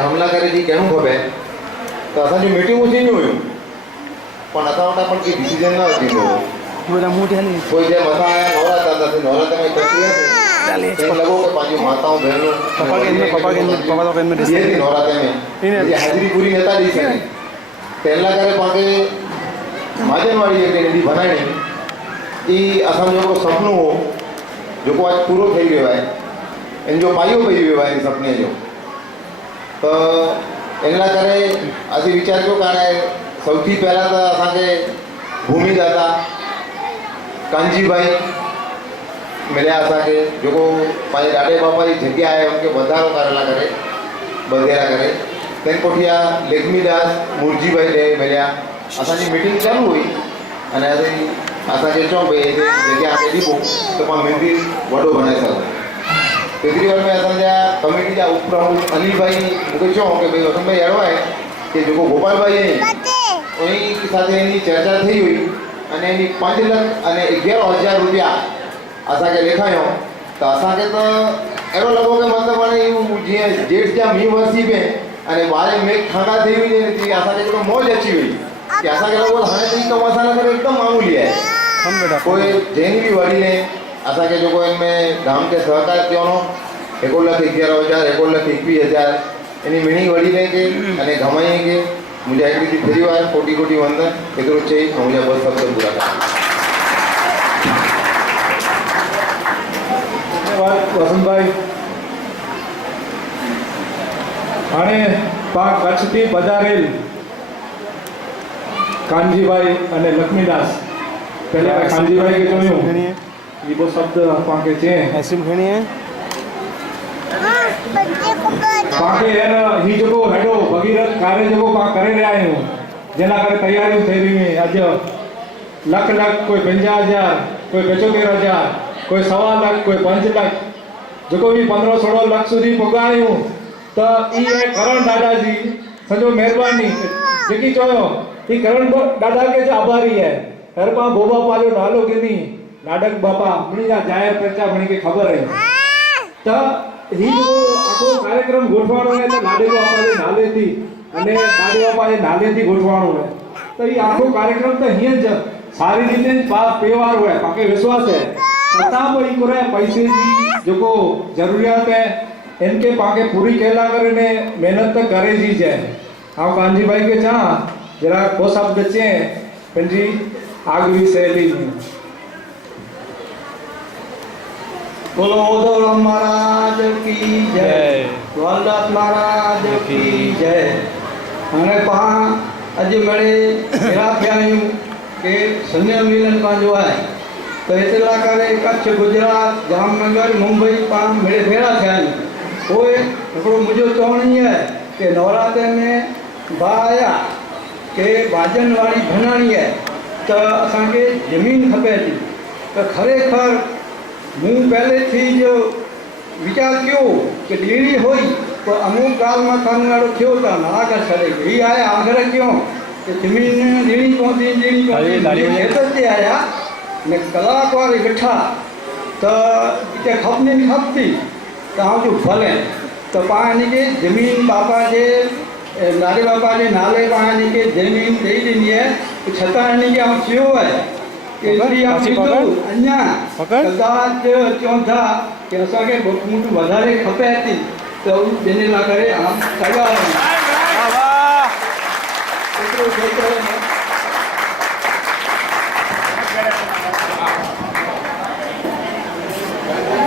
हमला करे जी कहूं खपे तो असांजी मीटिंगूं थींदियूं हुयूं पण असां वटां पण के डिसीजन न थींदो हो कोई जे मथां आया नवरात्र में तस्वीर लॻो कि पंहिंजूं माताऊं भेनरूं नवरात्र में हाज़िरी पूरी नथा ॾेई सघनि त इन लाइ करे पाण खे महाजन वारी जेके नंढी बनाइणी ई असांजो जेको सुपिनो हो जेको अॼु पूरो थी वियो आहे इन जो पायो पई वियो आहे इन सुपिने जो त इन लाइ करे असीं वीचार कयो कि हाणे સૌથી પહેલાં તો અસાંखे ભૂમિદાતા कांजीभाई मिलिया असांखे जेको पंहिंजे ॾाॾे बापा जी जॻह आहे उनखे वधारो करण लाइ करे बधेरा करे तंहिं पुठियां लक्ष्मीदास मुर्जीभाई ॾे मिलिया असांजी मीटिंग चालू हुई अने असांखे चऊं भई जॻह खे ॾिबो त पाण मंदिर वॾो बनाए सघूं केतिरी वार में असांजा कमेटी जा उपप्रमुख अनिलभाई मूंखे चऊं कि भई वसंत भाई अहिड़ो आहे कि जेको गोपालभाई आहिनि उन्हीं સાથે એની ચર્ચા થઈ हुई અને એની 5 લાખ અને 11,000 રૂપિયા असांखे लिखायो तो असांखे तो अहिड़ो लॻो कि मतिलबु हाणे जीअं जेठ जा मींहं वरसी पिए अने ॿाहिरि मेघ ठांडा थी हुई जी असांखे हिकिड़ो मौज अची वई कि असांखे लॻो हाणे त कमु असां लाइ करे हिकदमि मामूली आहे कोई जंहिं बि वॾीले असांखे जेको हिन में धाम खे सहकार कयो हो 1,11,000 1,21,000 इन मिणी वॾीले खे अने घमाई खे मुझे एक रीति फेरी वार कोटि कोटि वंदन एतिरो चई मुझे बस शब्द पूरा करा धन्यवाद वसंत भाई हाणे पा कच्छ थी पधारेल कांजीभाई અને લક્ષ્મીદાસ पहले कांजीभाई के જોયું ये वो शब्द पाण के छे आइसक्रीम खानी है पाके यार ही जो हेडो भगीरथ कार्य जो पा करे रहा हूं जेना करे तैयारी થઈ રહી है आज लाख लाख कोई 50,000 कोई 75,000 कोई 1.25 लाख कोई 5 लाख जो भी 15-16 लाख सुधी पगाड़ियूं तो ई है करण दादाजी सजो मेहरबानी जेकी चयो ई करण दादा के जो आभारी है हर पा बोबा पालो नालो किनी नाटक बापा मणी जा जाहिर चर्चा मणी के खबर है तो ही जो आखो कार्यक्रम गोठवाणो है तो नाडे बापा जे नाले थी अने नाडे बापा जे नाले थी गोठवाणो है तो ये आखो कार्यक्रम तो हिय ज सारी रीते बात पेवार है पाके विश्वास है छता पर ई करे पैसे जी जो जरूरियात है इनके पाके पूरी केला करने मेहनत तो करे जी जाए हाँ कांजी भाई के चाह जरा वो शब्द चे पंजी आगवी शैली में बोलो उद्धव महाराज की जय ग्वालदास महाराज की जय हाणे पहा अज मेरे भेड़ा थिया आहियूं के संजय मिलन पंहिंजो आहे तो इतला करे कच्छ गुजरात जामनगर मुंबई पाण मेरे भेड़ा थिया आहियूं पोइ हिकिड़ो मुंहिंजो चवण ई आहे कि नवरात्रे में भाया के भाजन वाली भनाणी है तो असांखे ज़मीन खपे थी तो खरेखर मूं पहले थी जो विचार कियो कि ॾीणी हुई तो अमुक ॻाल्हि मां कानून अहिड़ो थियो त ना करे छॾे ही आया आख़िर क्यों कि ज़मीन ॾीणी पवंदी ते आया ने कलाक वारी वेठा तो हिते खपती तव्हां जो भले तो पाण हिनखे ज़मीन बापा जे नारे बापा जे नाले पाण हिनखे ज़मीन ॾेई ॾिनी आहे छता हिनखे आउं चयो आहे अञा कदाच चवनि था कि असांखे ॿ वधारे खपे थी त जंहिंजे लाइ करे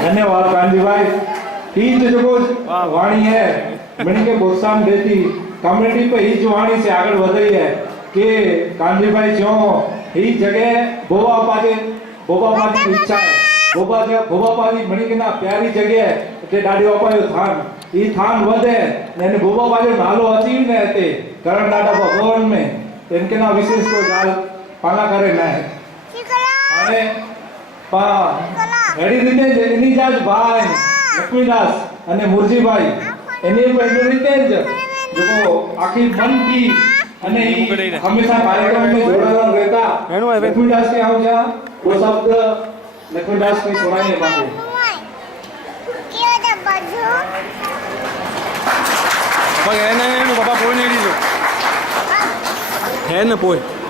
धन्यवाद कांजी भाई ही जो वाणी है मणि के प्रोत्साहन देती कम्युनिटी पे ही जो वाणी से आगे बढ़ रही है कि कांजी भाई जो ही जगह बोबा पाजी इच्छा है बोबा पाजी मणि के ना प्यारी जगह है ते डाडी बापा जो थान ई थान वधे ने बोबा पाजी नालो अची ने ते करण डाडा भवन में इनके ना विशेष कोई गाल पाला करे ना है अरे पा हेडी रीते इनी जाज भाई लक्ष्मीदास अने मुरजीभाई एनी पे रीते जो आखी मन की अने हमेशा कार्यक्रम में जोड़ेला रहता लक्ष्मीदास के आउ जा वो शब्द लक्ष्मीदास की सुनाइए बातें Poi è ne papà poi ne riso. È ne poi.